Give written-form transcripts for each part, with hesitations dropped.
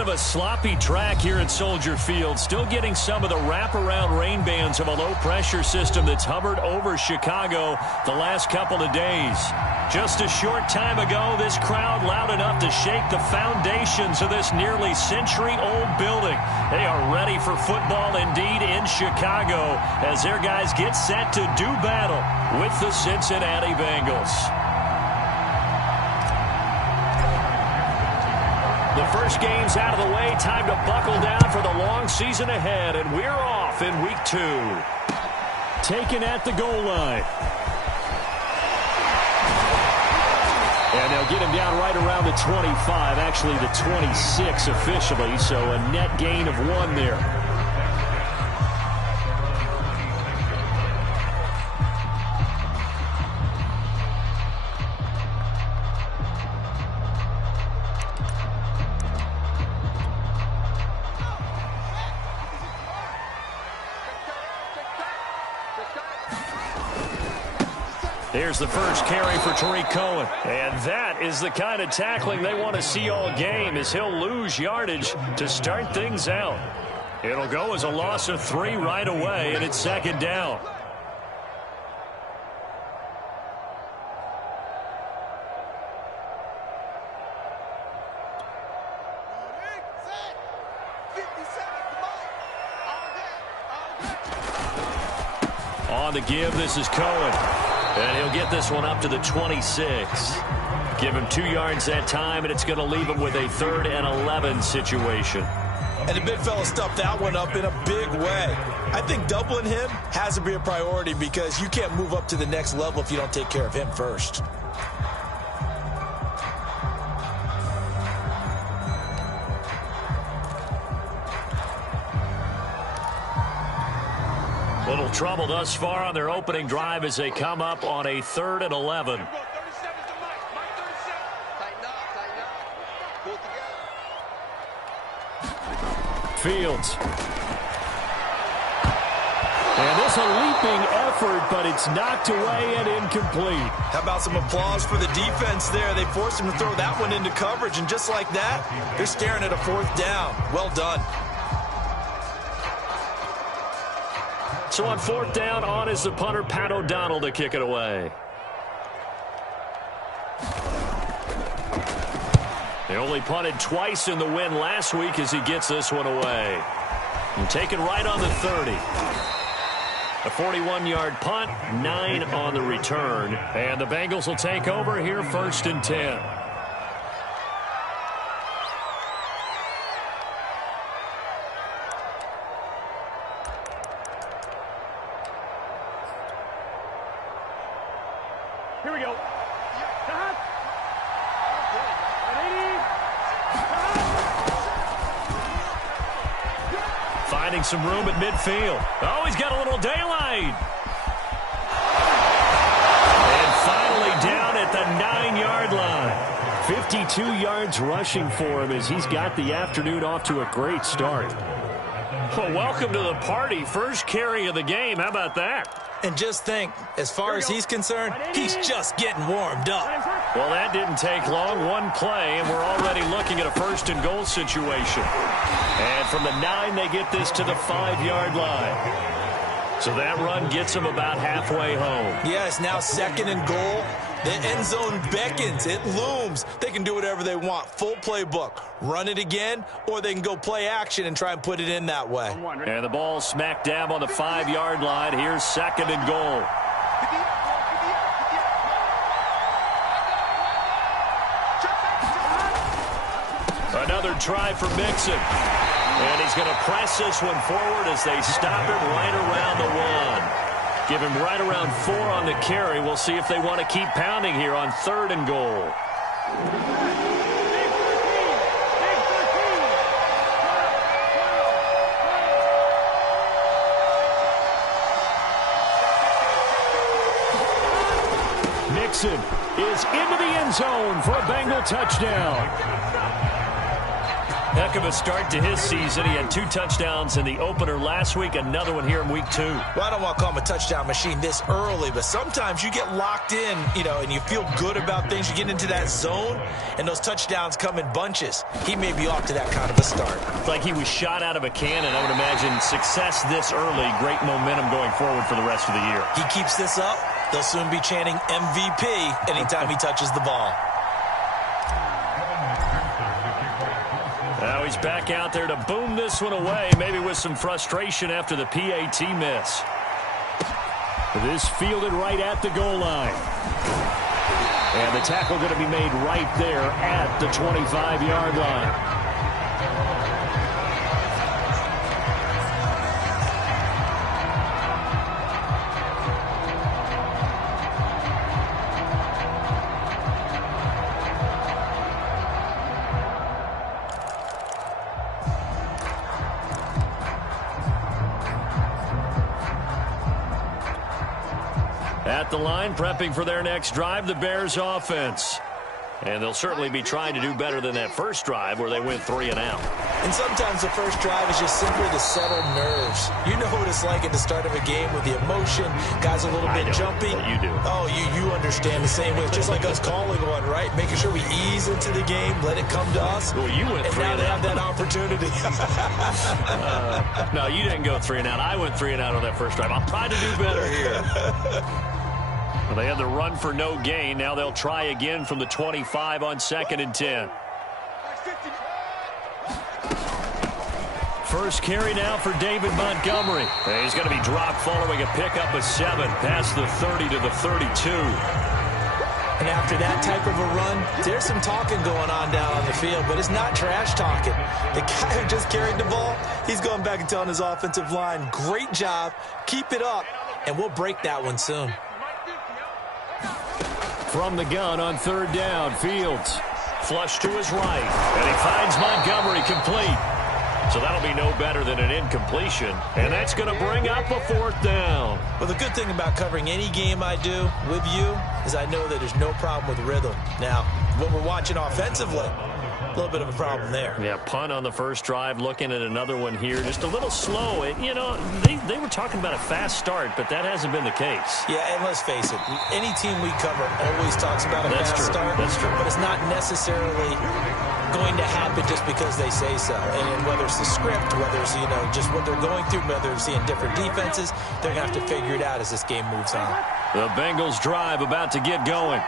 bit of a sloppy track here at Soldier Field. Still getting some of the wraparound rain bands of a low-pressure system that's hovered over Chicago the last couple of days. Just a short time ago, this crowd loud enough to shake the foundations of this nearly century-old building. They are ready for football indeed in Chicago as their guys get set to do battle with the Cincinnati Bengals. The first game's out of the way. Time to buckle down for the long season ahead, and we're off in week 2. Taken at the goal line. And they'll get him down right around the 25, actually the 26 officially, so a net gain of 1 there. Here's the first carry for Tariq Cohen. And that is the kind of tackling they want to see all game, as he'll lose yardage to start things out. It'll go as a loss of 3 right away, and it's second down. On the give, this is Cohen. And he'll get this one up to the 26. Give him 2 yards that time, and it's going to leave him with a 3rd and 11 situation. And the big fella stuffed that one up in a big way. I think doubling him has to be a priority because you can't move up to the next level if you don't take care of him first. Little trouble thus far on their opening drive as they come up on a 3rd and 11. Fields. And this a leaping effort, but it's knocked away and incomplete. How about some applause for the defense there? They forced him to throw that one into coverage, and just like that, they're staring at a 4th down. Well done. So on 4th down, on is the punter, Pat O'Donnell, to kick it away. They only punted twice in the win last week as he gets this one away. And taken right on the 30. A 41-yard punt, 9 on the return. And the Bengals will take over here 1st and 10. Here we go. Finding some room at midfield. Oh, he's got a little daylight. And finally down at the 9-yard line. 52 yards rushing for him as he's got the afternoon off to a great start. Well, welcome to the party. First carry of the game. How about that? And just think, as far as he's concerned, he's just getting warmed up. Well, that didn't take long. 1 play, and we're already looking at a 1st and goal situation. And from the 9, they get this to the 5-yard line. So that run gets them about halfway home. Yeah, it's now 2nd and goal. The end zone beckons. It looms. They can do whatever they want. Full playbook. Run it again, or they can go play action and try and put it in that way. And the ball smack dab on the 5-yard line. Here's 2nd and goal. Another try for Mixon. And he's going to press this one forward as they stop him right around the 1. Give him right around 4 on the carry. We'll see if they want to keep pounding here on 3rd and goal. Mixon is into the end zone for a Bengal touchdown. Heck of a start to his season. He had 2 touchdowns in the opener last week, another one here in week 2. Well, I don't want to call him a touchdown machine this early, but sometimes you get locked in, and you feel good about things. You get into that zone, and those touchdowns come in bunches. He may be off to that kind of a start. It's like he was shot out of a cannon. I would imagine success this early, great momentum going forward for the rest of the year. He keeps this up, they'll soon be chanting MVP anytime he touches the ball. Now he's back out there to boom this one away, maybe with some frustration after the PAT miss. This fielded right at the goal line. And the tackle going to be made right there at the 25-yard line. At the line, prepping for their next drive, the Bears offense. And they'll certainly be trying to do better than that first drive where they went 3 and out. And sometimes the first drive is just simply to settle nerves. You know what it's like at the start of a game with the emotion, guys a little bit jumpy. You do. Oh, you understand the same way. It's just like us calling one, right? Making sure we ease into the game, let it come to us. Well, you went 3 and out. And now they have that opportunity. No, you didn't go 3 and out. I went 3 and out on that first drive. I'll try to do better here. Well, they had the run for no gain. Now they'll try again from the 25 on 2nd and 10. First carry now for David Montgomery. And he's going to be dropped following a pickup of 7 past the 30 to the 32. And after that type of a run, there's some talking going on down on the field, but it's not trash talking. The guy who just carried the ball, he's going back and telling his offensive line, great job, keep it up, and we'll break that one soon. From the gun on 3rd down, Fields. Flush to his right, and he finds Montgomery complete. So that'll be no better than an incompletion, and that's going to bring up a 4th down. Well, the good thing about covering any game I do with you is I know that there's no problem with rhythm. Now, what we're watching offensively, a little bit of a problem there. Yeah, punt on the first drive, looking at another one here. Just a little slow. They were talking about a fast start, but that hasn't been the case. Yeah, and let's face it, any team we cover always talks about a fast start. That's true. But it's not necessarily going to happen just because they say so. And whether it's the script, whether it's, just what they're going through, whether it's seeing different defenses, they're going to have to figure it out as this game moves on. The Bengals drive about to get going.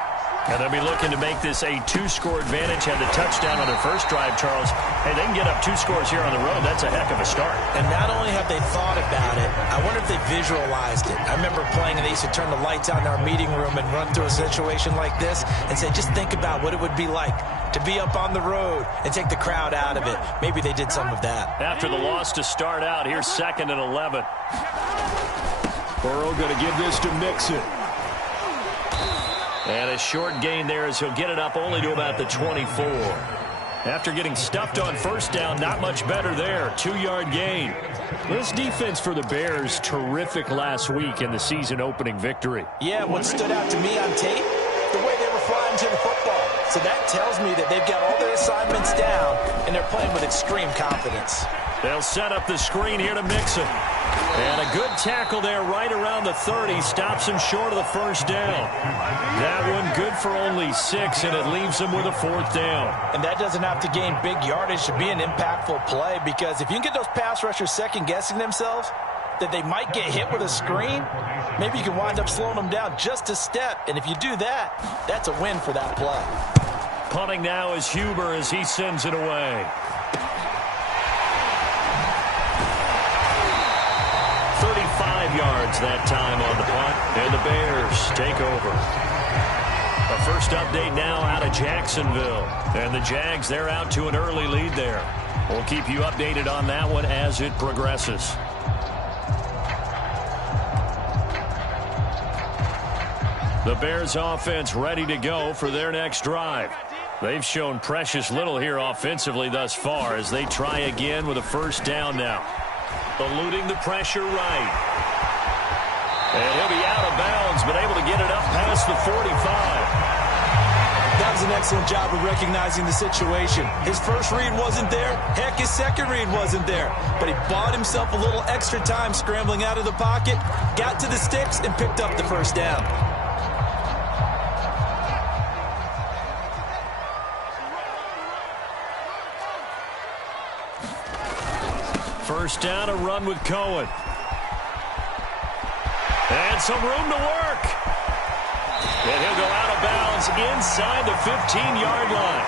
And they'll be looking to make this a 2-score advantage. Had the touchdown on their first drive, Charles. Hey, they can get up 2 scores here on the road. That's a heck of a start. And not only have they thought about it, I wonder if they visualized it. I remember playing, and they used to turn the lights out in our meeting room and run through a situation like this and say, just think about what it would be like to be up on the road and take the crowd out of it. Maybe they did some of that. After the loss to start out, here's 2nd and 11. Burrow going to give this to Mixon. And a short gain there as he'll get it up only to about the 24. After getting stuffed on first down, not much better there. 2-yard gain. This defense for the Bears, terrific last week in the season-opening victory. Yeah, what stood out to me on tape, the way they were flying to the football. So that tells me that they've got all their assignments down, and they're playing with extreme confidence. They'll set up the screen here to Mixon. And a good tackle there right around the 30. Stops him short of the first down. That one good for only 6, and it leaves him with a 4th down. And that doesn't have to gain big yardage to be an impactful play, because if you can get those pass rushers second-guessing themselves, that they might get hit with a screen, maybe you can wind up slowing them down just a step. And if you do that, that's a win for that play. Punting now is Huber as he sends it away. 35 yards that time on the punt, and the Bears take over. A first update now out of Jacksonville, and the Jags, they're out to an early lead there. We'll keep you updated on that one as it progresses. The Bears offense ready to go for their next drive. They've shown precious little here offensively thus far as they try again with a first down now. Eluding the pressure right. And he'll be out of bounds, but able to get it up past the 45. That was does an excellent job of recognizing the situation. His first read wasn't there. Heck, his second read wasn't there. But he bought himself a little extra time scrambling out of the pocket, got to the sticks, and picked up the first down. First down, a run with Cohen. And some room to work. And he'll go out of bounds inside the 15-yard line.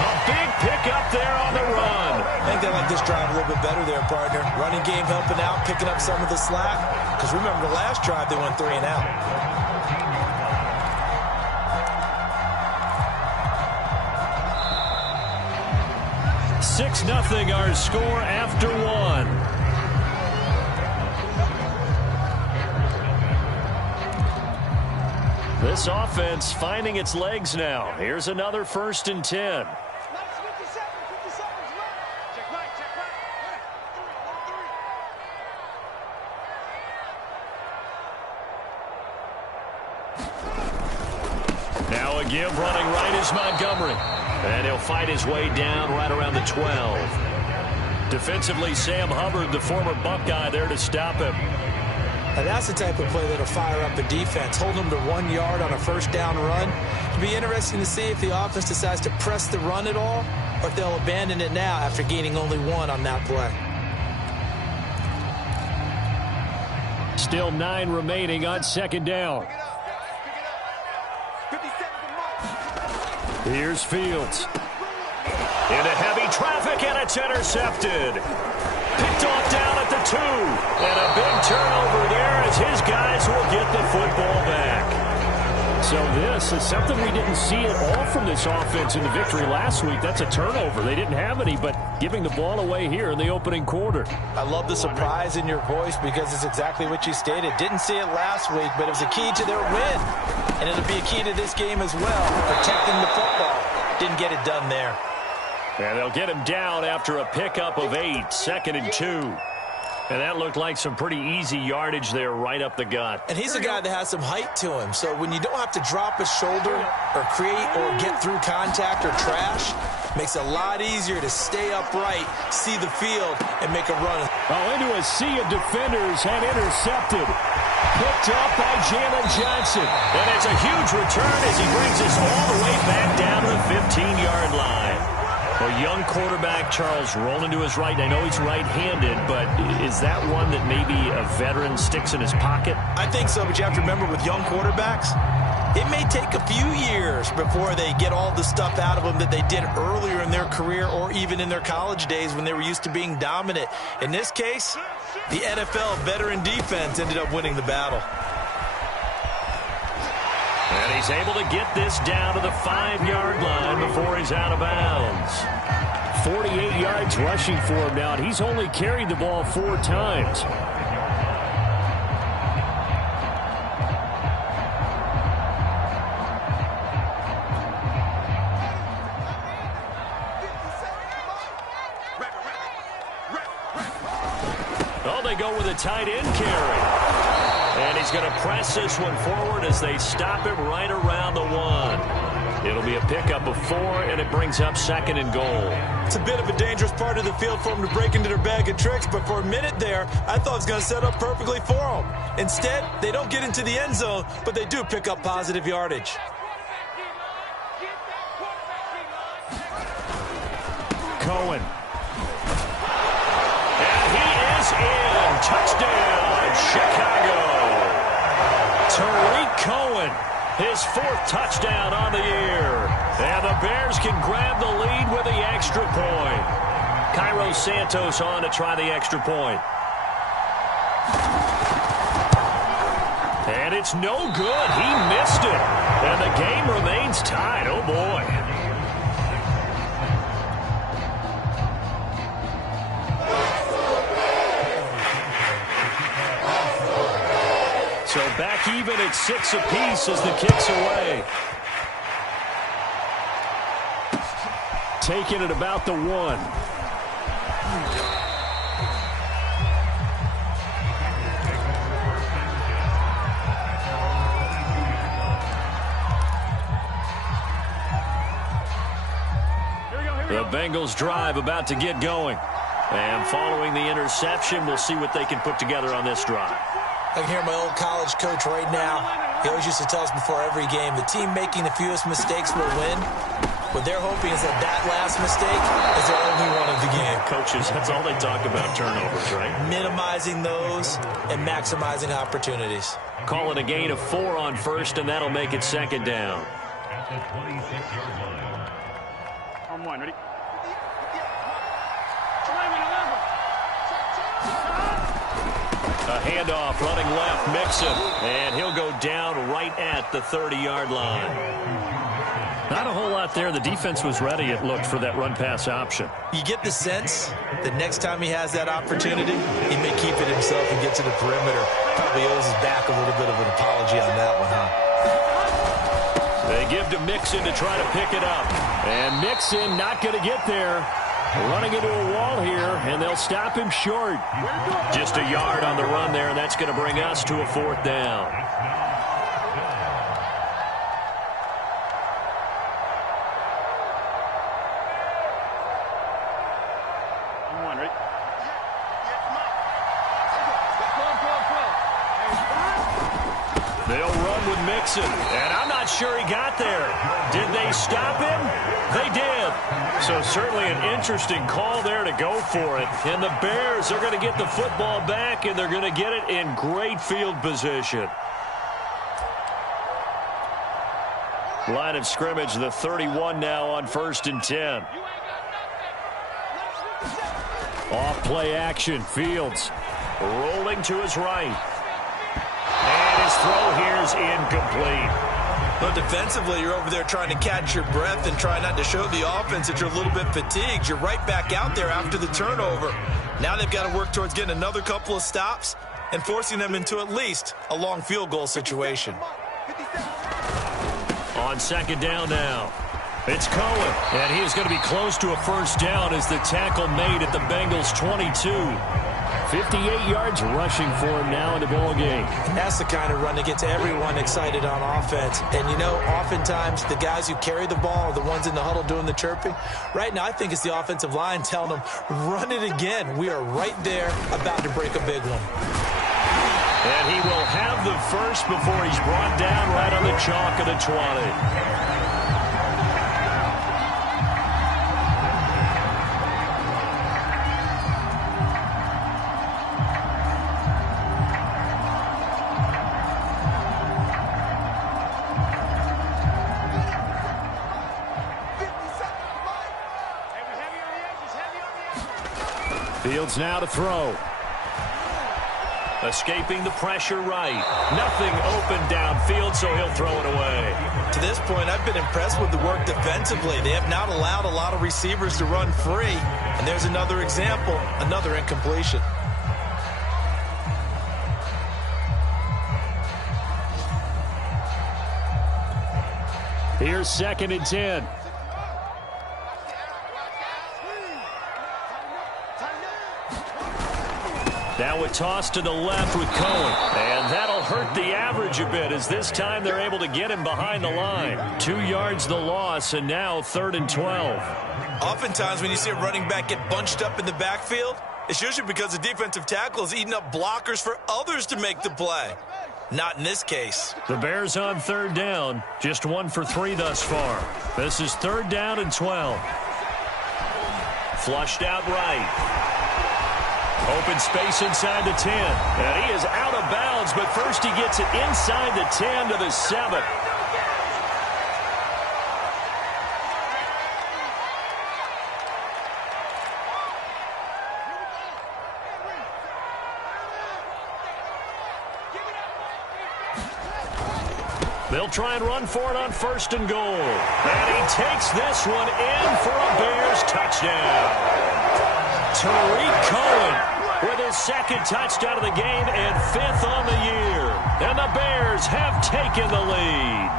A big pickup there on the run. I think they like this drive a little bit better there, partner. Running game helping out, picking up some of the slack. Because remember, the last drive they went 3 and out. Six 0 our score after 1. This offense finding its legs now. Here's another 1st and 10. Now a give running right is Montgomery. And he'll fight his way down right around the 12. Defensively, Sam Hubbard, the former Buckeye, there to stop him. Now that's the type of play that'll fire up a defense. Hold them to 1 yard on a first down run. It'll be interesting to see if the offense decides to press the run at all, or if they'll abandon it now after gaining only 1 on that play. Still 9 remaining on 2nd down. Here's Fields. Into heavy traffic, and it's intercepted. Picked off down at the 2. And a big turnover there as his guys will get the football back. So this is something we didn't see at all from this offense in the victory last week. That's a turnover. They didn't have any, but giving the ball away here in the opening quarter. I love the surprise in your voice because it's exactly what you stated. Didn't see it last week, but it was a key to their win. And it'll be a key to this game as well, protecting the football. Didn't get it done there. And they'll get him down after a pickup of 8, 2nd and 2. And that looked like some pretty easy yardage there right up the gut. And he's a guy that has some height to him. So when you don't have to drop a shoulder or create or get through contact or trash, makes it a lot easier to stay upright, see the field, and make a run. Into a sea of defenders and intercepted. Picked up by Jalen Johnson. And it's a huge return as he brings us all the way back down to the 15-yard line. A young quarterback, Charles, rolling to his right. I know he's right-handed, but is that one that maybe a veteran sticks in his pocket? I think so, but you have to remember with young quarterbacks, it may take a few years before they get all the stuff out of them that they did earlier in their career or even in their college days when they were used to being dominant. In this case, the NFL veteran defense ended up winning the battle. And he's able to get this down to the 5-yard line before he's out of bounds. 48 yards rushing for him now, and he's only carried the ball 4 times. Oh, they go with a tight end carry. And he's going to press this one forward as they stop him right around the 1. It'll be a pickup of 4, and it brings up 2nd and goal. It's a bit of a dangerous part of the field for him to break into their bag of tricks, but for a minute there, I thought it was going to set up perfectly for him. Instead, they don't get into the end zone, but they do pick up positive yardage. Cohen. And he is in. Touchdown, Chicago. Tariq Cohen, his 4th touchdown on the year. And the Bears can grab the lead with the extra point. Cairo Santos on to try the extra point. And it's no good. He missed it. And the game remains tied. Oh, boy. So back even at 6 apiece as the kick's away. Taking it about the 1. The Bengals drive about to get going. And following the interception, we'll see what they can put together on this drive. I can hear my old college coach right now. He always used to tell us before every game, the team making the fewest mistakes will win. What they're hoping is that last mistake is their only one of the game. Coaches, that's all they talk about, turnovers, right? Minimizing those and maximizing opportunities. Call it a gain of 4 on first, and that'll make it second down. On one, ready? A handoff running left, Mixon, and he'll go down right at the 30-yard line. Not a whole lot there. The defense was ready, it looked, for that run-pass option. You get the sense that next time he has that opportunity, he may keep it himself and get to the perimeter. Probably owes his back a little bit of an apology on that one, huh? They give to Mixon to try to pick it up. And Mixon not going to get there. Running into a wall here, and they'll stop him short. Just a yard on the run there, and that's going to bring us to a 4th down. On one, ready? They'll run with Mixon, and I'm not sure he got there. Did they stop him? They did. So certainly an interesting call there to go for it. And the Bears are going to get the football back, and they're going to get it in great field position. Line of scrimmage, the 31 now on 1st and 10. Off play action, Fields rolling to his right. And his throw here is incomplete. But defensively, you're over there trying to catch your breath and try not to show the offense that you're a little bit fatigued. You're right back out there after the turnover. Now they've got to work towards getting another couple of stops and forcing them into at least a long field goal situation. On 2nd down now, it's Cohen, and he is going to be close to a 1st down as the tackle made at the Bengals' 22. 58 yards rushing for him now in the ball game. That's the kind of run that gets everyone excited on offense. And, you know, oftentimes the guys who carry the ball are the ones in the huddle doing the chirping. Right now, I think it's the offensive line telling them, run it again. We are right there about to break a big one. And he will have the first before he's brought down right on the chalk of the 20. Fields now to throw. Escaping the pressure right. Nothing open downfield, so he'll throw it away. To this point, I've been impressed with the work defensively. They have not allowed a lot of receivers to run free. And there's another example, another incompletion. Here's 2nd and 10. Now a toss to the left with Cohen. And that'll hurt the average a bit as this time they're able to get him behind the line. 2 yards the loss, and now 3rd and 12. Oftentimes when you see a running back get bunched up in the backfield, it's usually because the defensive tackle is eating up blockers for others to make the play. Not in this case. The Bears on 3rd down. Just 1 for 3 thus far. This is 3rd down and 12. Flushed out right. Open space inside the 10. And he is out of bounds, but first he gets it inside the 10 to the 7. They'll try and run for it on 1st and goal. And he takes this one in for a Bears touchdown. Tariq Cohen with his 2nd touchdown of the game and 5th on the year. And the Bears have taken the lead.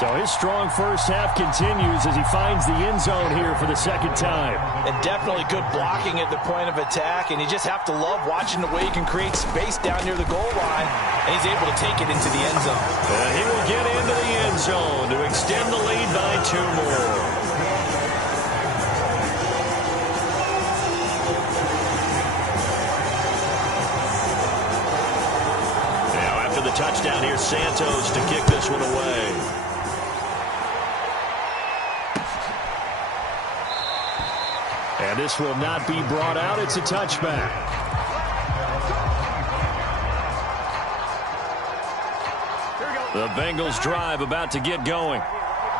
So his strong first half continues as he finds the end zone here for the 2nd time. And definitely good blocking at the point of attack. And you just have to love watching the way he can create space down near the goal line. And he's able to take it into the end zone. And he will get into the end zone to extend the lead by 2 more. Santos to kick this one away. And this will not be brought out. It's a touchback. The Bengals drive about to get going.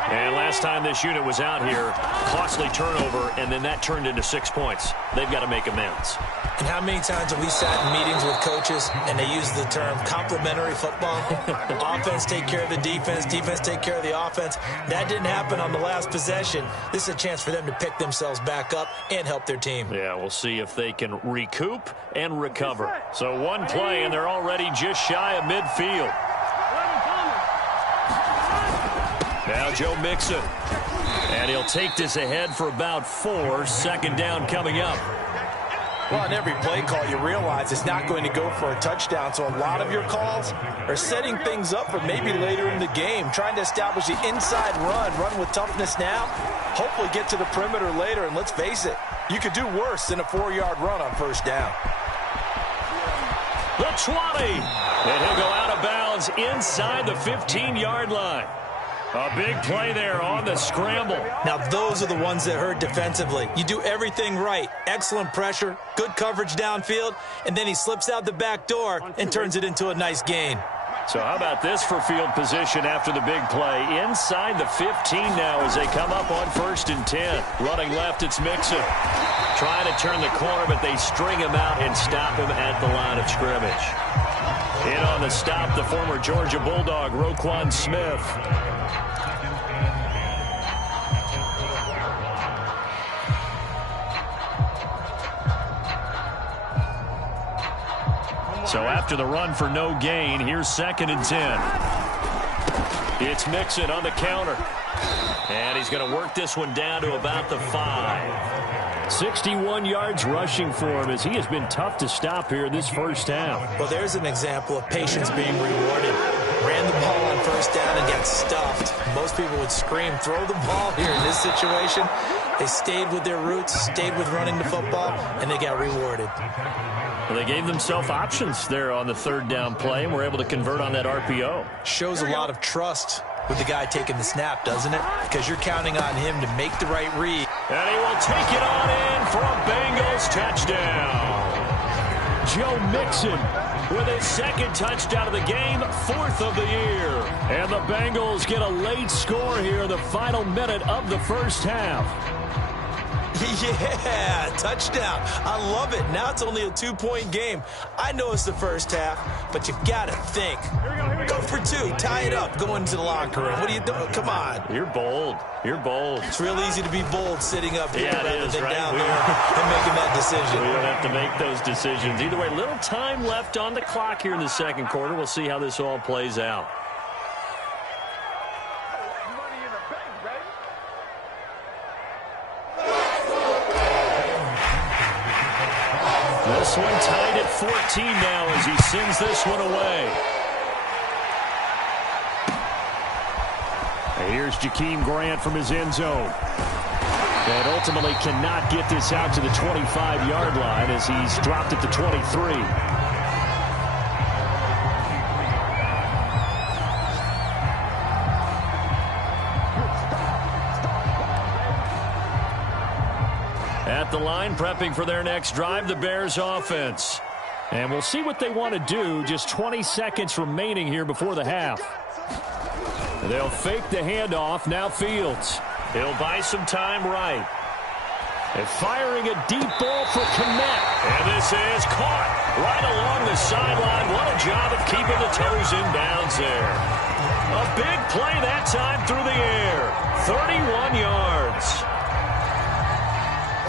And last time this unit was out here, costly turnover, and then that turned into 6 points. They've got to make amends. And how many times have we sat in meetings with coaches and they use the term complementary football? Offense take care of the defense, defense take care of the offense. That didn't happen on the last possession. This is a chance for them to pick themselves back up and help their team. Yeah, we'll see if they can recoup and recover. So one play, and they're already just shy of midfield. Now Joe Mixon. And he'll take this ahead for about 4. Second down coming up. Well, in every play call, you realize it's not going to go for a touchdown. So a lot of your calls are setting things up for maybe later in the game, trying to establish the inside run with toughness now, hopefully get to the perimeter later. And let's face it, you could do worse than a 4-yard run on first down. The 20. And he'll go out of bounds inside the 15-yard line. A big play there on the scramble. Now, those are the ones that hurt defensively. You do everything right. Excellent pressure, good coverage downfield, and then he slips out the back door and turns it into a nice gain. So how about this for field position after the big play? Inside the 15 now as they come up on 1st and 10. Running left, it's Mixon. Trying to turn the corner, but they string him out and stop him at the line of scrimmage. In on the stop, the former Georgia Bulldog, Roquan Smith. So after the run for no gain, here's 2nd and 10. It's Mixon on the counter. And he's going to work this one down to about the 5. 61 yards rushing for him as he has been tough to stop here this first half. Well, there's an example of patience being rewarded. Ran the ball on first down and got stuffed. Most people would scream, throw the ball here in this situation. They stayed with their roots, stayed with running the football, and they got rewarded. Well, they gave themselves options there on the 3rd down play and were able to convert on that RPO. Shows a lot of trust with the guy taking the snap, doesn't it? Because you're counting on him to make the right read. And he will take it on in for a Bengals touchdown. Joe Mixon with his 2nd touchdown of the game, 4th of the year. And the Bengals get a late score here in the final minute of the first half. Yeah, touchdown. I love it. Now it's only a 2-point game. I know it's the first half, but you got to think. Go for 2. Tie it up. Go into the locker room. What are you doing? Come on. You're bold. You're bold. It's real easy to be bold sitting up here rather than right? down there and making that decision. We don't have to make those decisions. Either way, little time left on the clock here in the 2nd quarter. We'll see how this all plays out. This one tied at 14 now as he sends this one away. And here's Jakeem Grant from his end zone. And ultimately cannot get this out to the 25-yard line as he's dropped at the 23. At the line, prepping for their next drive, the Bears offense. And we'll see what they want to do. Just 20 seconds remaining here before the half. They'll fake the handoff. Now Fields. He'll buy some time right. And firing a deep ball for Kmet. And this is caught right along the sideline. What a job of keeping the toes in bounds there. A big play that time through the air. 31 yards.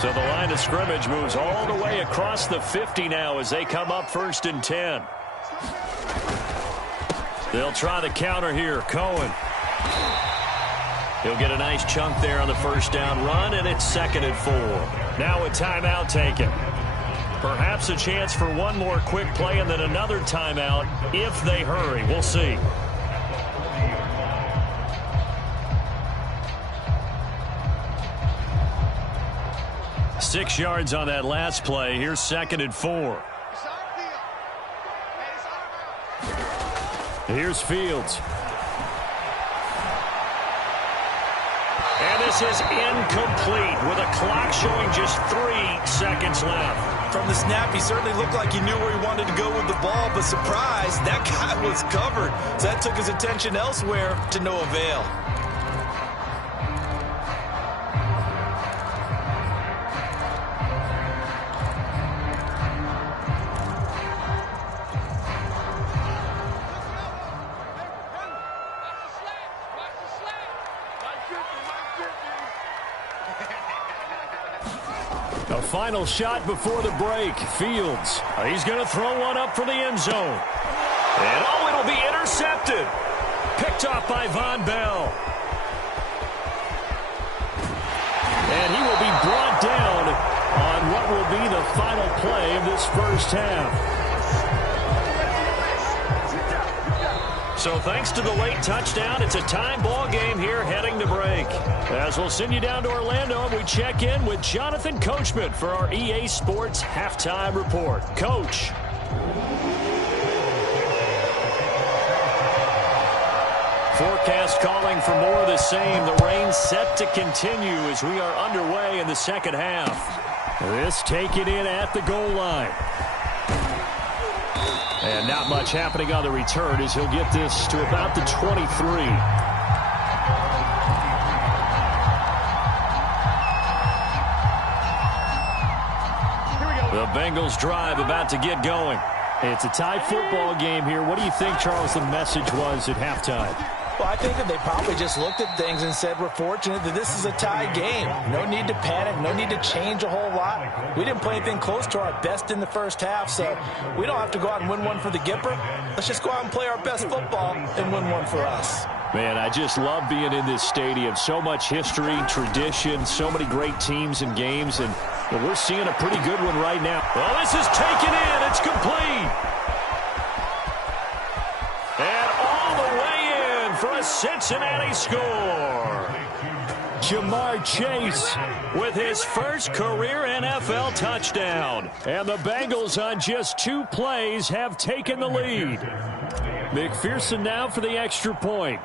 So the line of scrimmage moves all the way across the 50 now as they come up 1st and 10. They'll try the counter here. Cohen. He'll get a nice chunk there on the first down run, and it's 2nd and 4. Now a timeout taken. Perhaps a chance for one more quick play and then another timeout if they hurry. We'll see. Six yards on that last play. Here's 2nd and 4. Here's Fields. And this is incomplete with a clock showing just 3 seconds left. From the snap, he certainly looked like he knew where he wanted to go with the ball, but surprise, that guy was covered. So that took his attention elsewhere to no avail. A final shot before the break. Fields. He's going to throw one up for the end zone. And it'll be intercepted. Picked off by Von Bell. And he will be brought down on what will be the final play of this first half. So thanks to the late touchdown, it's a tie ball game here heading to break. As we'll send you down to Orlando, and we check in with Jonathan Coachman for our EA Sports Halftime Report. Coach. Forecast calling for more of the same. The rain set to continue as we are underway in the second half. This taken in at the goal line. And not much happening on the return as he'll get this to about the 23. The Bengals drive about to get going. It's a tie football game here. What do you think, Charles, the message was at halftime? Well, I think that they probably just looked at things and said, we're fortunate that this is a tie game. No need to panic. No need to change a whole lot. We didn't play anything close to our best in the first half, so we don't have to go out and win one for the Gipper. Let's just go out and play our best football and win one for us. Man, I just love being in this stadium. So much history, tradition, so many great teams and games, and we're seeing a pretty good one right now. Well, this is taken in. It's complete. And all the way in for a Cincinnati score. Jamar Chase with his first career NFL touchdown. And the Bengals on just 2 plays have taken the lead. McPherson now for the extra point.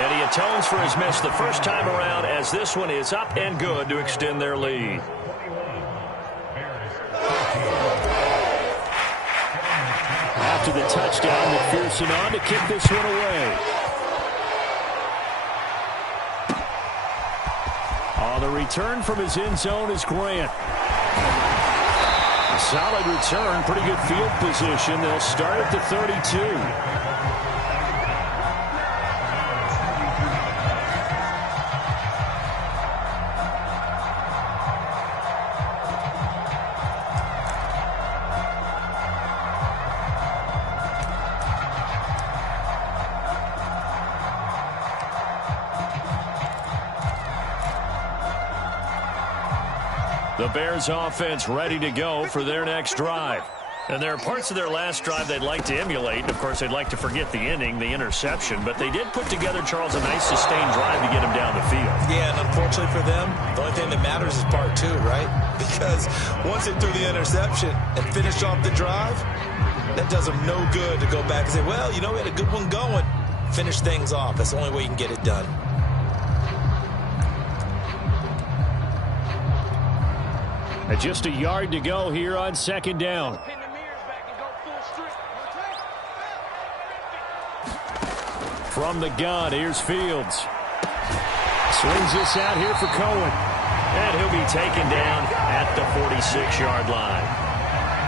And he atones for his miss the first time around as this one is up and good to extend their lead. After the touchdown, McPherson on to kick this one away. On the return from his end zone is Grant. Solid return, pretty good field position. They'll start at the 32. The Bears offense ready to go for their next drive. And there are parts of their last drive they'd like to emulate. And, of course, they'd like to forget the inning, the interception. But they did put together, Charles, a nice sustained drive to get him down the field. Yeah, and unfortunately for them, the only thing that matters is part 2, right? Because once they threw the interception and finished off the drive, that does them no good to go back and say, well, you know, we had a good one going. Finish things off. That's the only way you can get it done. Just a yard to go here on second down. From the gun, here's Fields. Swings this out here for Cohen. And he'll be taken down at the 46-yard line.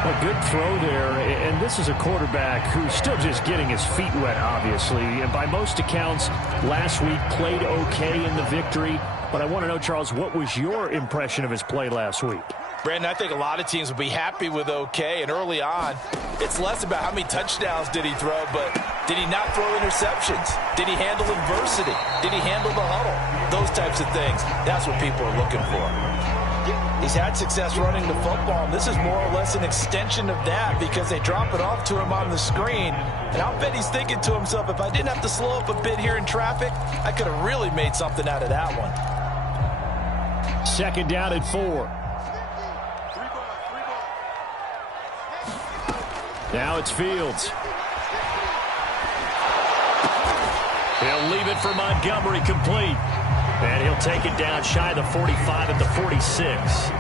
A good throw there, and this is a quarterback who's still just getting his feet wet, obviously. And by most accounts, last week played okay in the victory. But I want to know, Charles, what was your impression of his play last week? Brandon, I think a lot of teams will be happy with okay, and early on, it's less about how many touchdowns did he throw, but did he not throw interceptions? Did he handle adversity? Did he handle the huddle? Those types of things, that's what people are looking for. He's had success running the football, and this is more or less an extension of that because they drop it off to him on the screen, and I'll bet he's thinking to himself, if I didn't have to slow up a bit here in traffic, I could have really made something out of that one. Second down at 4. Now it's Fields. He'll leave it for Montgomery complete. And he'll take it down shy of the 45 at the 46.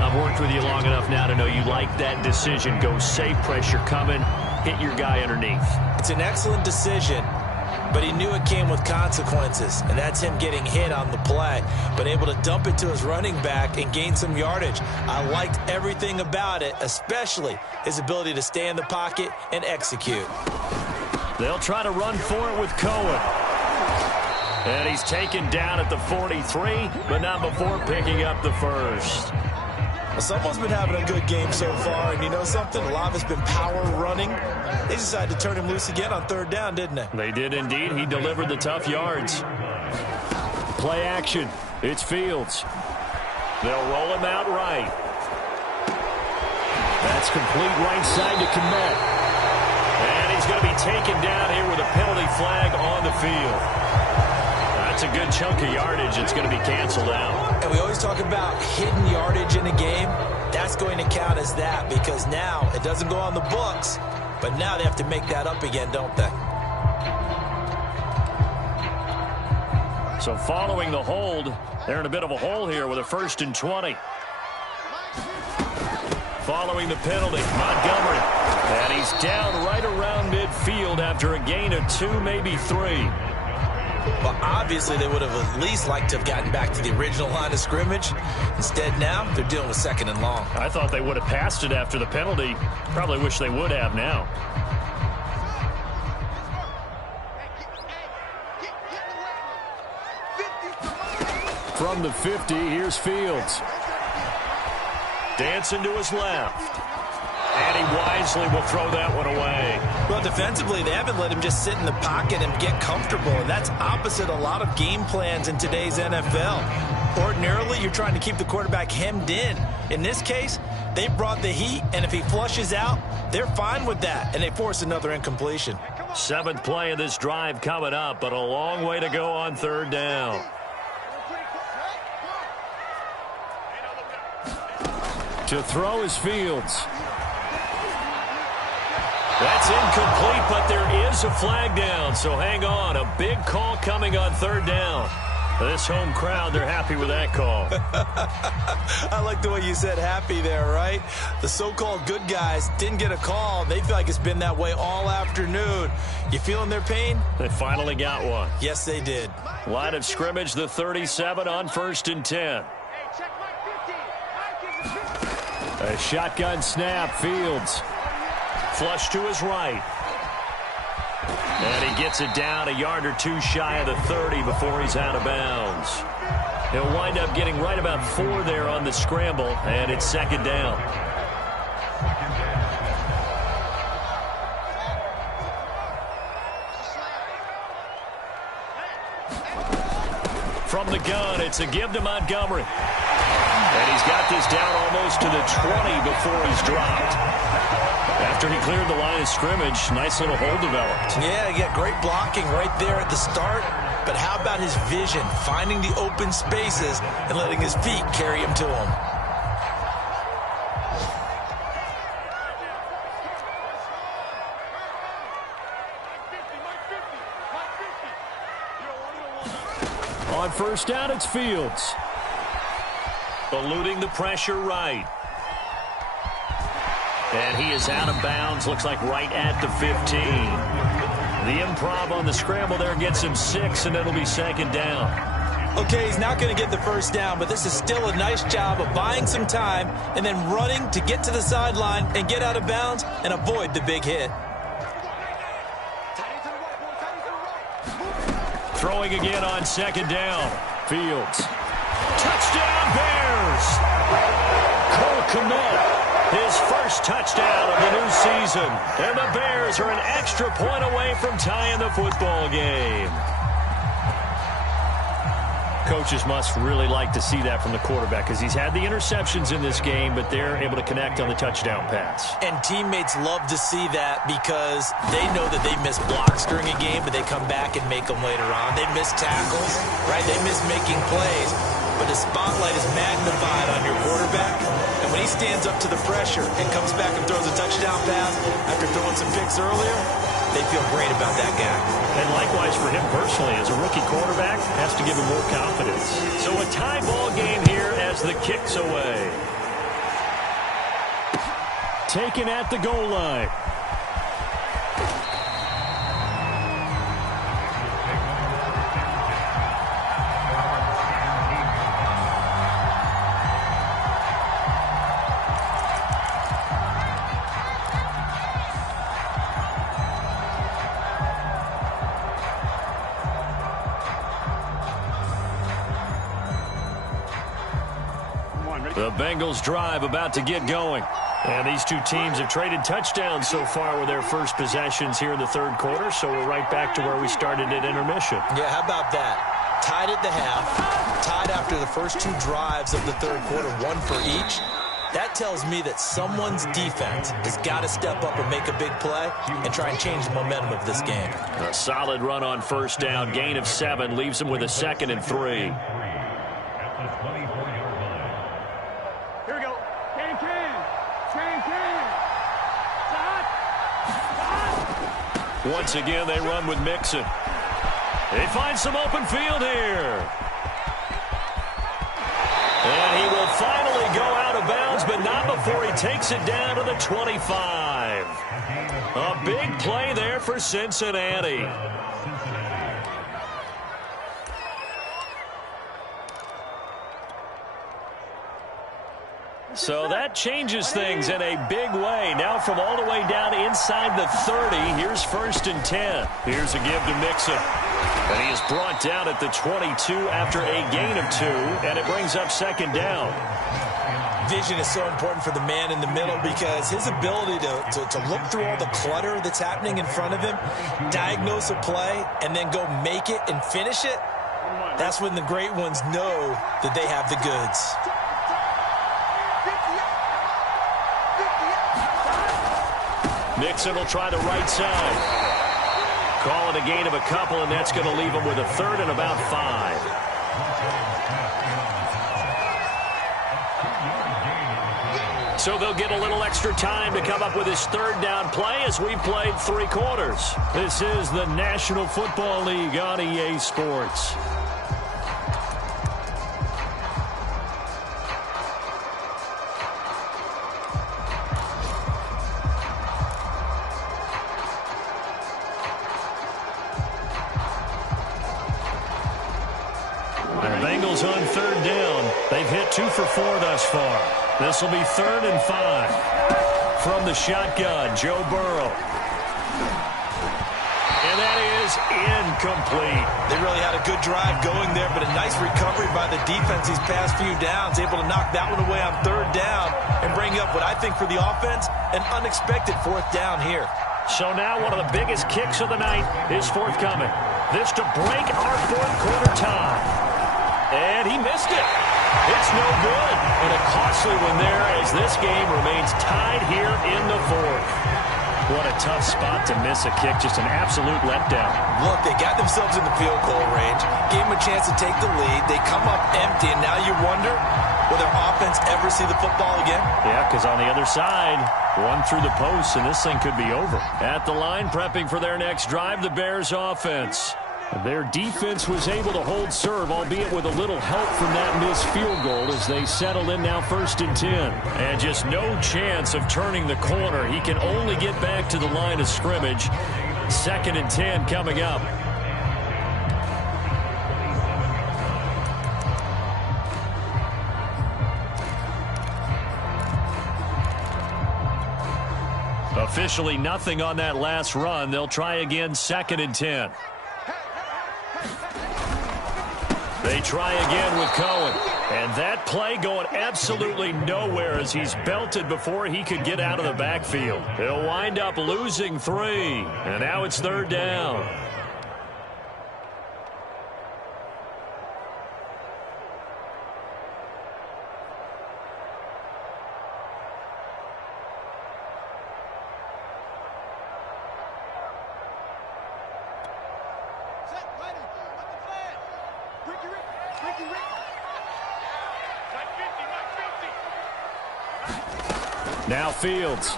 I've worked with you long enough now to know you like that decision. Go safe, pressure coming, hit your guy underneath. It's an excellent decision, but he knew it came with consequences, and that's him getting hit on the play, but able to dump it to his running back and gain some yardage. I liked everything about it, especially his ability to stay in the pocket and execute. They'll try to run for it with Cohen. And he's taken down at the 43, but not before picking up the first. Well, someone's been having a good game so far, and you know something? A lot of it's been power running. They decided to turn him loose again on third down, didn't they? They did indeed. He delivered the tough yards. Play action. It's Fields. They'll roll him out right. That's complete right side to Kmet. And he's going to be taken down here with a penalty flag on the field. That's a good chunk of yardage. It's going to be canceled out. And we always talk about hidden yardage in a game. That's going to count as that because now it doesn't go on the books, but now they have to make that up again, don't they? So following the hold, they're in a bit of a hole here with a 1st and 20. Following the penalty, Montgomery. And he's down right around midfield after a gain of 2, maybe 3. Well, obviously, they would have at least liked to have gotten back to the original line of scrimmage. Instead, now, they're dealing with 2nd and long. I thought they would have passed it after the penalty. Probably wish they would have now. From the 50, here's Fields. Dancing to his left. And he wisely will throw that one away. Well, defensively, they haven't let him just sit in the pocket and get comfortable. And that's opposite a lot of game plans in today's NFL. Ordinarily, you're trying to keep the quarterback hemmed in. In this case, they brought the heat, and if he flushes out, they're fine with that, and they force another incompletion. 7th play of this drive coming up, but a long way to go on 3rd down. To throw is Fields. That's incomplete, but there is a flag down, so hang on. A big call coming on 3rd down. This home crowd, they're happy with that call. I like the way you said happy there, right? The so-called good guys didn't get a call. They feel like it's been that way all afternoon. You feeling their pain? They finally got one. Yes, they did. Line of scrimmage, the 37 on 1st and 10. A shotgun snap, Fields. Flush to his right. And he gets it down a yard or 2 shy of the 30 before he's out of bounds. He'll wind up getting right about 4 there on the scramble, and it's 2nd down. From the gun, it's a give to Montgomery. And he's got this down almost to the 20 before he's dropped. After he cleared the line of scrimmage, nice little hole developed. Yeah, he got great blocking right there at the start. But how about his vision, finding the open spaces and letting his feet carry him to him? On 1st down, it's Fields. Eluding the pressure right. And he is out of bounds, looks like right at the 15. The improv on the scramble there gets him 6, and it'll be 2nd down. Okay, he's not going to get the 1st down, but this is still a nice job of buying some time and then running to get to the sideline and get out of bounds and avoid the big hit. Throwing again on 2nd down. Fields. Touchdown, Bears! Cole Kmet. His first touchdown of the new season. And the Bears are an extra point away from tying the football game. Coaches must really like to see that from the quarterback because he's had the interceptions in this game, but they're able to connect on the touchdown pass. And teammates love to see that because they know that they miss blocks during a game, but they come back and make them later on. They miss tackles, right? They miss making plays. but the spotlight is magnified on your quarterback. And when he stands up to the pressure and comes back and throws a touchdown pass after throwing some picks earlier, they feel great about that guy. And likewise for him personally, as a rookie quarterback, has to give him more confidence. So a tie ball game here as the kick's away. Taken at the goal line. The Bengals drive about to get going. And these two teams have traded touchdowns so far with their first possessions here in the third quarter, so we're right back to where we started at intermission. Yeah, how about that? Tied at the half, tied after the first two drives of the third quarter, one for each. That tells me that someone's defense has got to step up and make a big play and try and change the momentum of this game. A solid run on first down, gain of 7, leaves them with a 2nd and 3. Once again, they run with Mixon. They find some open field here. And he will finally go out of bounds, but not before he takes it down to the 25. A big play there for Cincinnati. So that changes things in a big way. Now from all the way down inside the 30, here's 1st and 10. Here's a give to Mixon. And he is brought down at the 22 after a gain of 2, and it brings up 2nd down. Vision is so important for the man in the middle because his ability to look through all the clutter that's happening in front of him, diagnose a play, and then go make it and finish it, that's when the great ones know that they have the goods. Mixon will try the right side. Call it a gain of a couple, and that's going to leave him with a 3rd and about 5. So they'll get a little extra time to come up with his 3rd down play as we played 3 quarters. This is the National Football League on EA Sports. Bengals on 3rd down. They've hit 2 for 4 thus far. This will be 3rd and 5. From the shotgun, Joe Burrow. And that is incomplete. They really had a good drive going there, but a nice recovery by the defense these past few downs, able to knock that one away on 3rd down and bring up what I think for the offense, an unexpected 4th down here. So now one of the biggest kicks of the night is forthcoming. This to break our 4th quarter tie. And he missed it. It's no good. And a costly one there as this game remains tied here in the 4th. What a tough spot to miss a kick. Just an absolute letdown. Look, they got themselves in the field goal range. Gave them a chance to take the lead. They come up empty, and now you wonder, will their offense ever see the football again? Yeah, because on the other side, one through the post, and this thing could be over. At the line, prepping for their next drive, the Bears offense. Their defense was able to hold serve, albeit with a little help from that missed field goal as they settled in now 1st and 10. And just no chance of turning the corner. He can only get back to the line of scrimmage. 2nd and 10 coming up. Officially nothing on that last run. They'll try again 2nd and 10. They try again with Cohen. And that play going absolutely nowhere as he's belted before he could get out of the backfield. They'll wind up losing 3. And now it's 3rd down. Now Fields.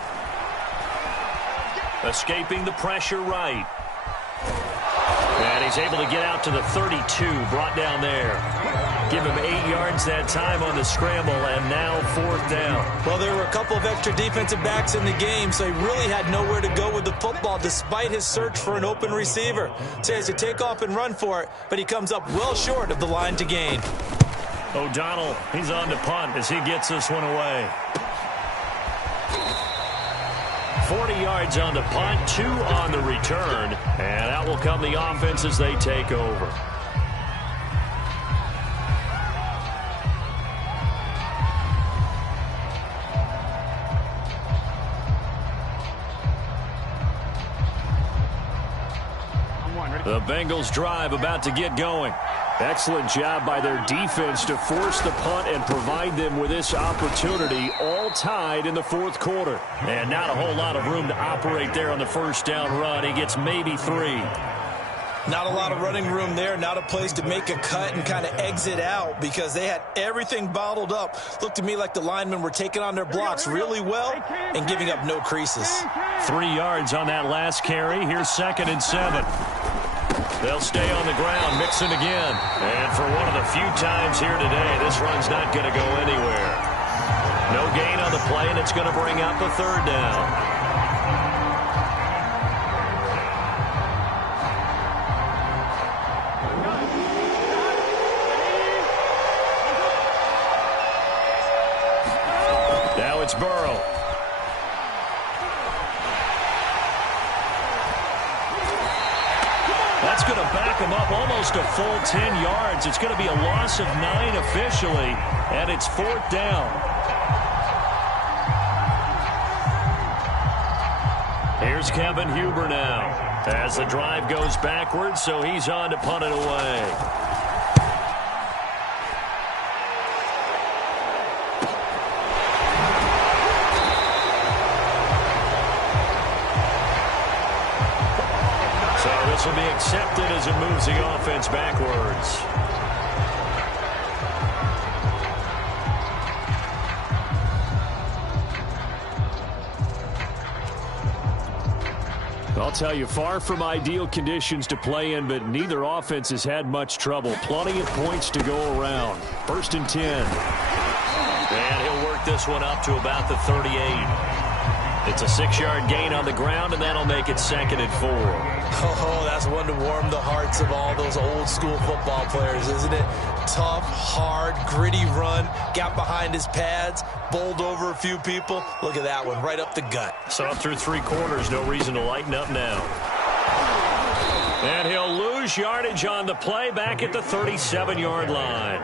Escaping the pressure right. And he's able to get out to the 32, brought down there. Give him 8 yards that time on the scramble, and now 4th down. Well, there were a couple of extra defensive backs in the game, so he really had nowhere to go with the football despite his search for an open receiver. So he has to take off and run for it, but he comes up well short of the line to gain. O'Donnell, he's on to punt as he gets this one away. 40 yards on the punt, 2 on the return, and out will come the offense as they take over. The Bengals drive about to get going. Excellent job by their defense to force the punt and provide them with this opportunity, all tied in the 4th quarter. And not a whole lot of room to operate there on the first down run. He gets maybe 3. Not a lot of running room there, not a place to make a cut and kind of exit out because they had everything bottled up. Looked to me like the linemen were taking on their blocks really well and giving up no creases. 3 yards on that last carry. Here's 2nd and 7. They'll stay on the ground, mixing again. And for one of the few times here today, this run's not going to go anywhere. No gain on the play, and it's going to bring up a 3rd down. Now it's Burrow. That's going to back him up almost a full 10 yards. It's going to be a loss of 9 officially, and it's 4th down. Here's Kevin Huber now as the drive goes backwards, so he's on to punt it away. This will be accepted as it moves the offense backwards. I'll tell you, far from ideal conditions to play in, but neither offense has had much trouble. Plenty of points to go around. 1st and 10. And he'll work this one up to about the 38. It's a 6-yard gain on the ground, and that'll make it 2nd and 4. Oh, that's one to warm the hearts of all those old-school football players, isn't it? Tough, hard, gritty run, got behind his pads, bowled over a few people. Look at that one, right up the gut. So up through 3 quarters, no reason to lighten up now. And he'll lose yardage on the play back at the 37-yard line.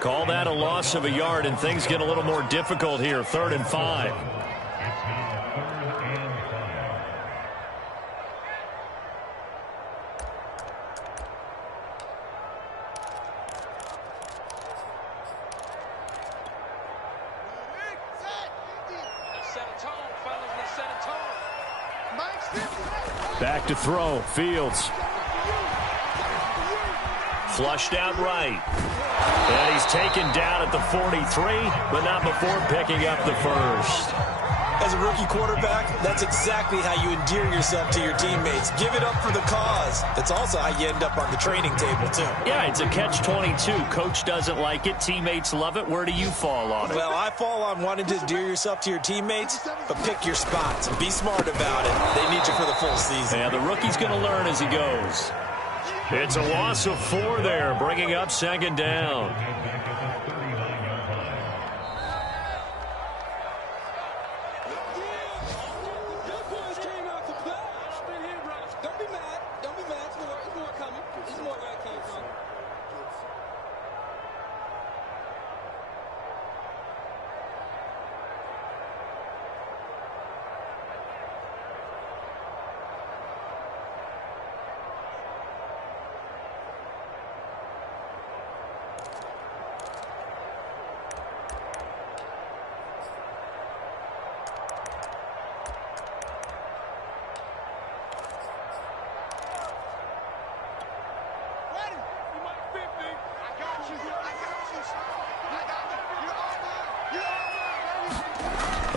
Call that a loss of a yard, and things get a little more difficult here, 3rd and 5. Back to throw. Fields. Flushed out right. And he's taken down at the 43, but not before picking up the 1st. As a rookie quarterback, that's exactly how you endear yourself to your teammates. Give it up for the cause. That's also how you end up on the training table, too. Yeah, it's a catch-22. Coach doesn't like it. Teammates love it. Where do you fall on it? Well, I fall on wanting to endear yourself to your teammates, but pick your spots and be smart about it. They need you for the full season. Yeah, the rookie's going to learn as he goes. It's a loss of 4 there, bringing up 2nd down.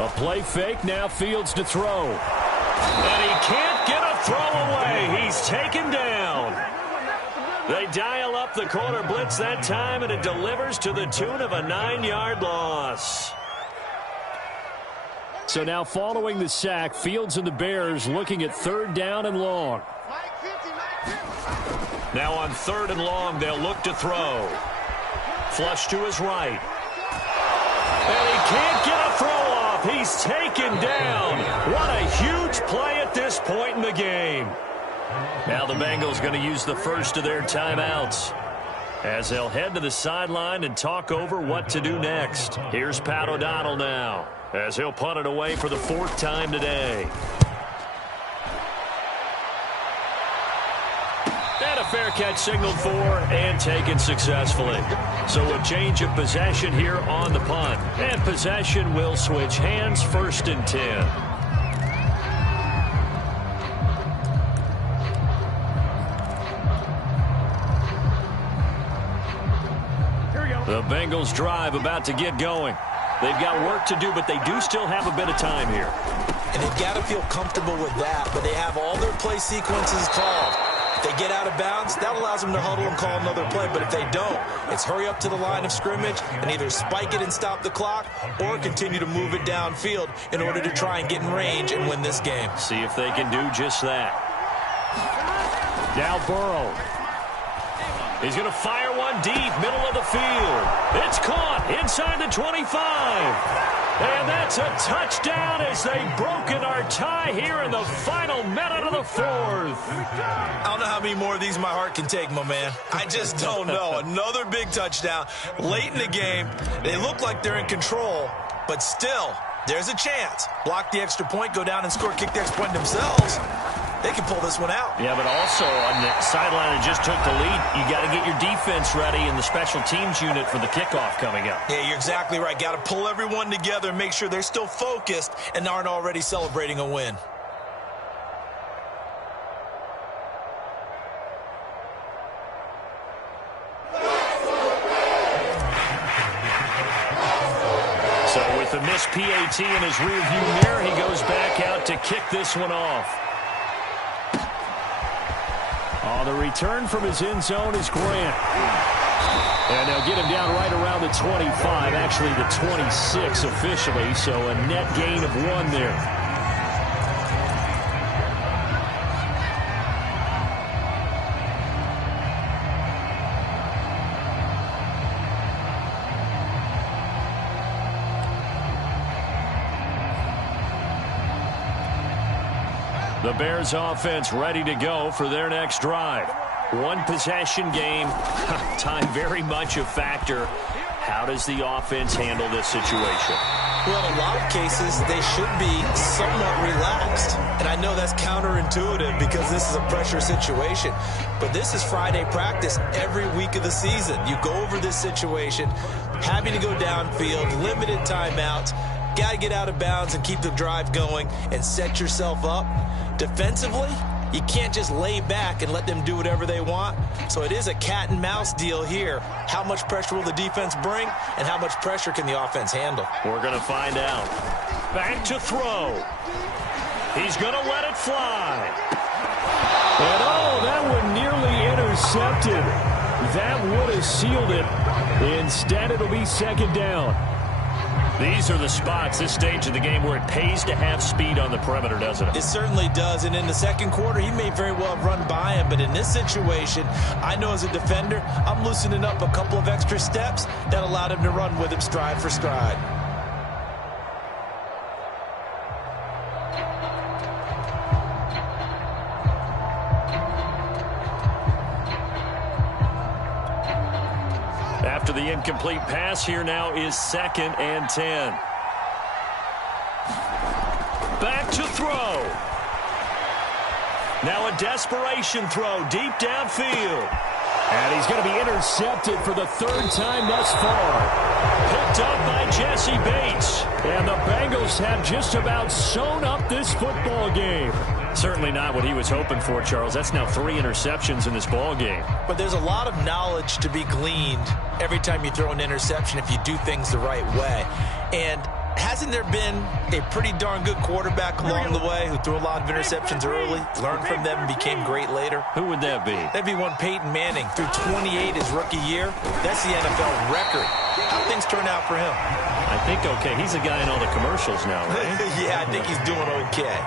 A play fake, now Fields to throw. And he can't get a throw away. He's taken down. They dial up the corner blitz that time, and it delivers to the tune of a 9-yard loss. So now following the sack, Fields and the Bears looking at 3rd down and long. Now on 3rd and long, they'll look to throw. Flush to his right. And he can't get a throw off. He's taken down. What a huge play at this point in the game. Now the Bengals going to use the first of their timeouts as they'll head to the sideline and talk over what to do next. Here's Pat O'Donnell now as he'll punt it away for the 4th time today. And a fair catch signaled for and taken successfully. So a change of possession here on the punt. And possession will switch hands, 1st and 10. The Bengals drive about to get going. They've got work to do, but they do still have a bit of time here. And they've got to feel comfortable with that, but they have all their play sequences called. If they get out of bounds, that allows them to huddle and call another play. But if they don't, it's hurry up to the line of scrimmage and either spike it and stop the clock or continue to move it downfield in order to try and get in range and win this game. See if they can do just that. Now Burrow. He's going to fire one deep, middle of the field. It's caught inside the 25. And that's a touchdown as they've broken our tie here in the final minute of the 4th. I don't know how many more of these my heart can take, my man. I just don't know. Another big touchdown late in the game. They look like they're in control, but still, there's a chance. Block the extra point, go down and score, kick the extra point themselves. They can pull this one out. Yeah, but also on the sideline that just took the lead, you got to get your defense ready in the special teams unit for the kickoff coming up. Yeah, you're exactly right. Got to pull everyone together and make sure they're still focused and aren't already celebrating a win. So with the missed PAT in his rearview mirror, he goes back out to kick this one off. The return from his end zone is Grant. And they'll get him down right around the 25, actually the 26 officially, so a net gain of 1 there. The Bears offense ready to go for their next drive. 1 possession game. Time very much a factor. How does the offense handle this situation? Well, in a lot of cases, they should be somewhat relaxed. And I know that's counterintuitive because this is a pressure situation. But this is Friday practice every week of the season. You go over this situation, having to go downfield, limited timeouts, got to get out of bounds and keep the drive going and set yourself up. Defensively, you can't just lay back and let them do whatever they want. So it is a cat and mouse deal here. How much pressure will the defense bring and how much pressure can the offense handle? We're going to find out. Back to throw. He's going to let it fly. And that one nearly intercepted. That would have sealed it. Instead, it'll be 2nd down. These are the spots, this stage of the game, where it pays to have speed on the perimeter, doesn't it? It certainly does, and in the 2nd quarter, he may very well have run by him, but in this situation, I know as a defender, I'm loosening up a couple of extra steps that allowed him to run with him stride for stride. After the incomplete pass, here now is 2nd and 10. Back to throw. Now a desperation throw deep downfield. And he's going to be intercepted for the 3rd time thus far. Picked up by Jesse Bates. And the Bengals have just about sewn up this football game. Certainly not what he was hoping for, Charles. That's now 3 interceptions in this ball game. But there's a lot of knowledge to be gleaned every time you throw an interception if you do things the right way. And Hasn't there been a pretty darn good quarterback along the way who threw a lot of interceptions early, learned from them, and became great later? Who would that be? That'd be one Peyton Manning. Threw 28 his rookie year. That's the NFL record. How things turn out for him? I think okay. He's a guy in all the commercials now, right? Yeah, I think he's doing okay.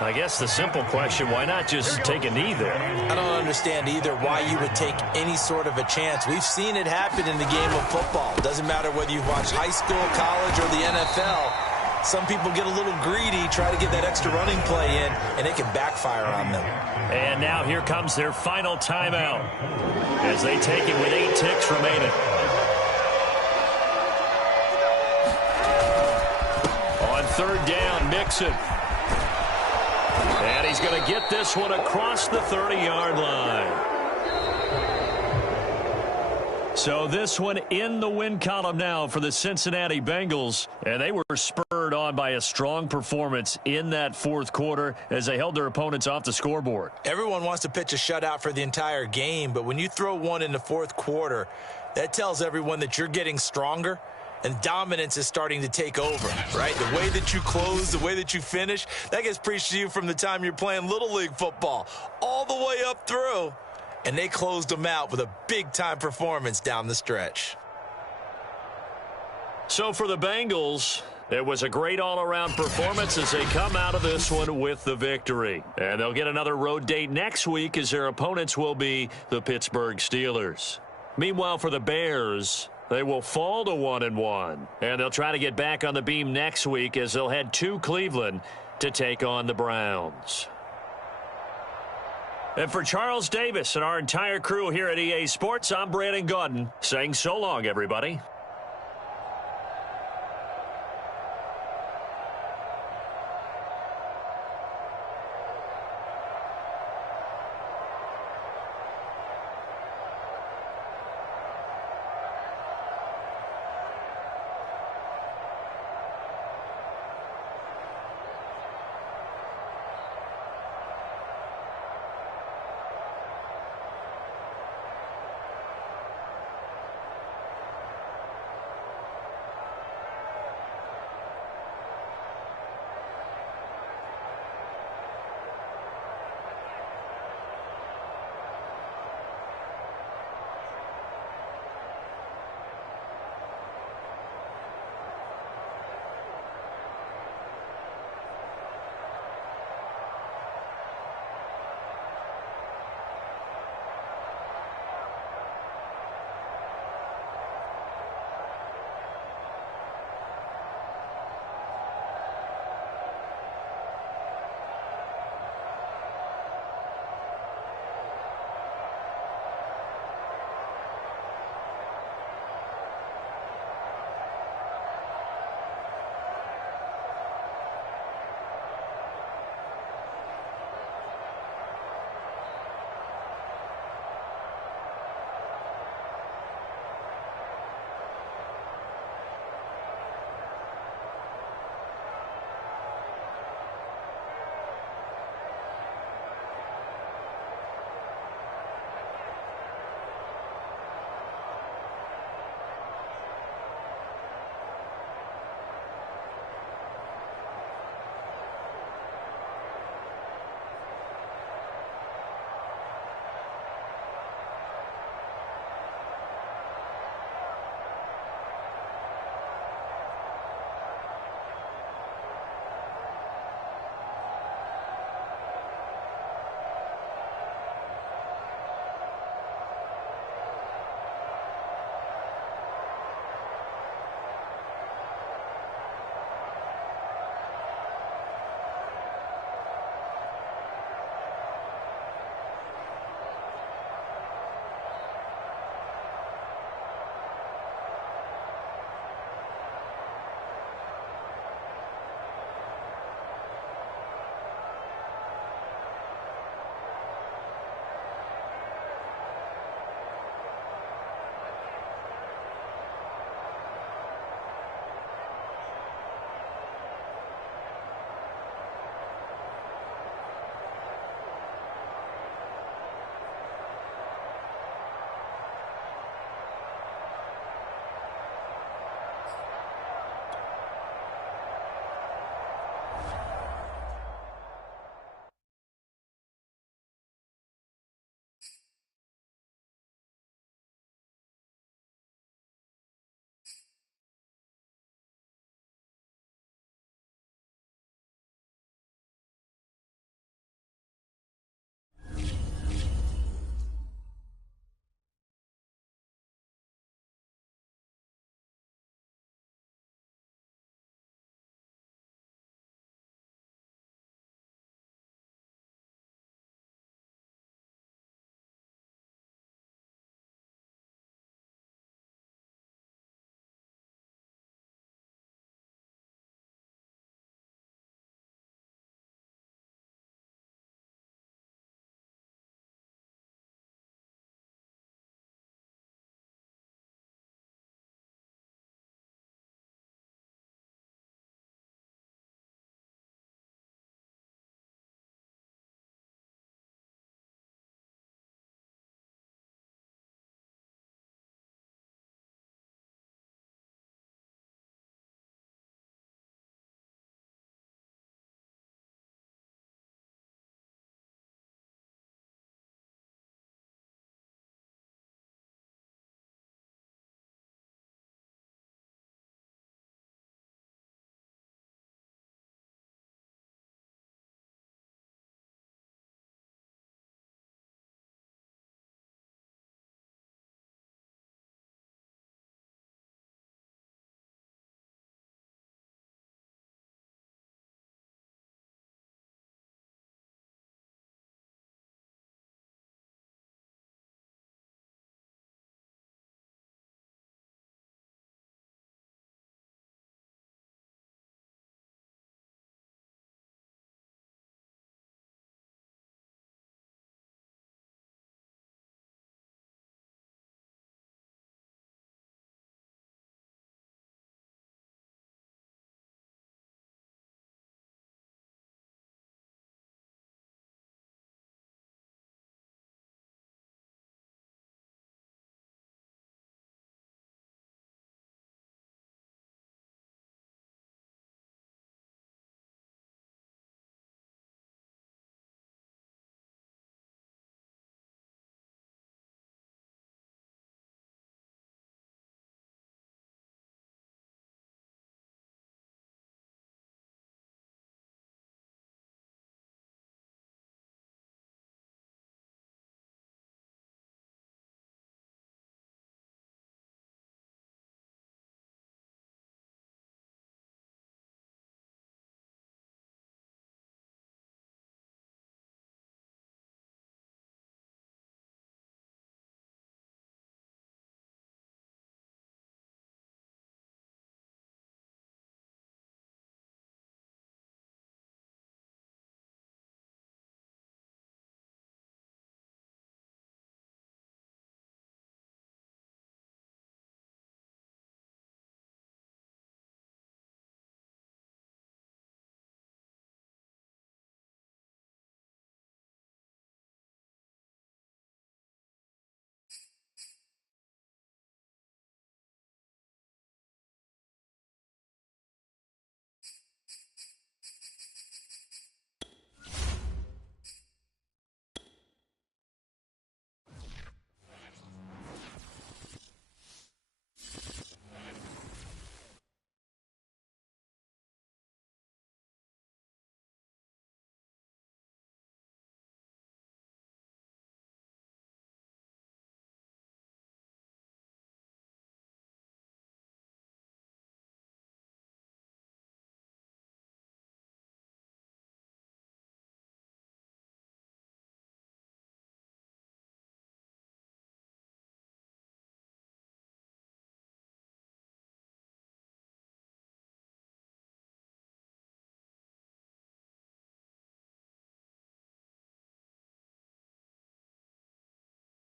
I guess the simple question, why not just take a knee there? I don't understand either why you would take any sort of a chance. We've seen it happen in the game of football. Doesn't matter whether you've watched high school, college, or the NFL. Some people get a little greedy, try to get that extra running play in, and it can backfire on them. And now here comes their final timeout as they take it with 8 ticks remaining. On third down, Mixon. And he's going to get this one across the 30-yard line. So this one in the win column now for the Cincinnati Bengals. And they were spurred on by a strong performance in that fourth quarter as they held their opponents off the scoreboard. Everyone wants to pitch a shutout for the entire game, but when you throw one in the fourth quarter, that tells everyone that you're getting stronger. And dominance is starting to take over, right? The way that you close, the way that you finish, that gets preached to you from the time you're playing Little League football all the way up through. And they closed them out with a big-time performance down the stretch. So for the Bengals, it was a great all-around performance as they come out of this one with the victory. And they'll get another road date next week as their opponents will be the Pittsburgh Steelers. Meanwhile, for the Bears, they will fall to 1-1, and they'll try to get back on the beam next week as they'll head to Cleveland to take on the Browns. And for Charles Davis and our entire crew here at EA Sports, I'm Brandon Gaudin saying so long, everybody.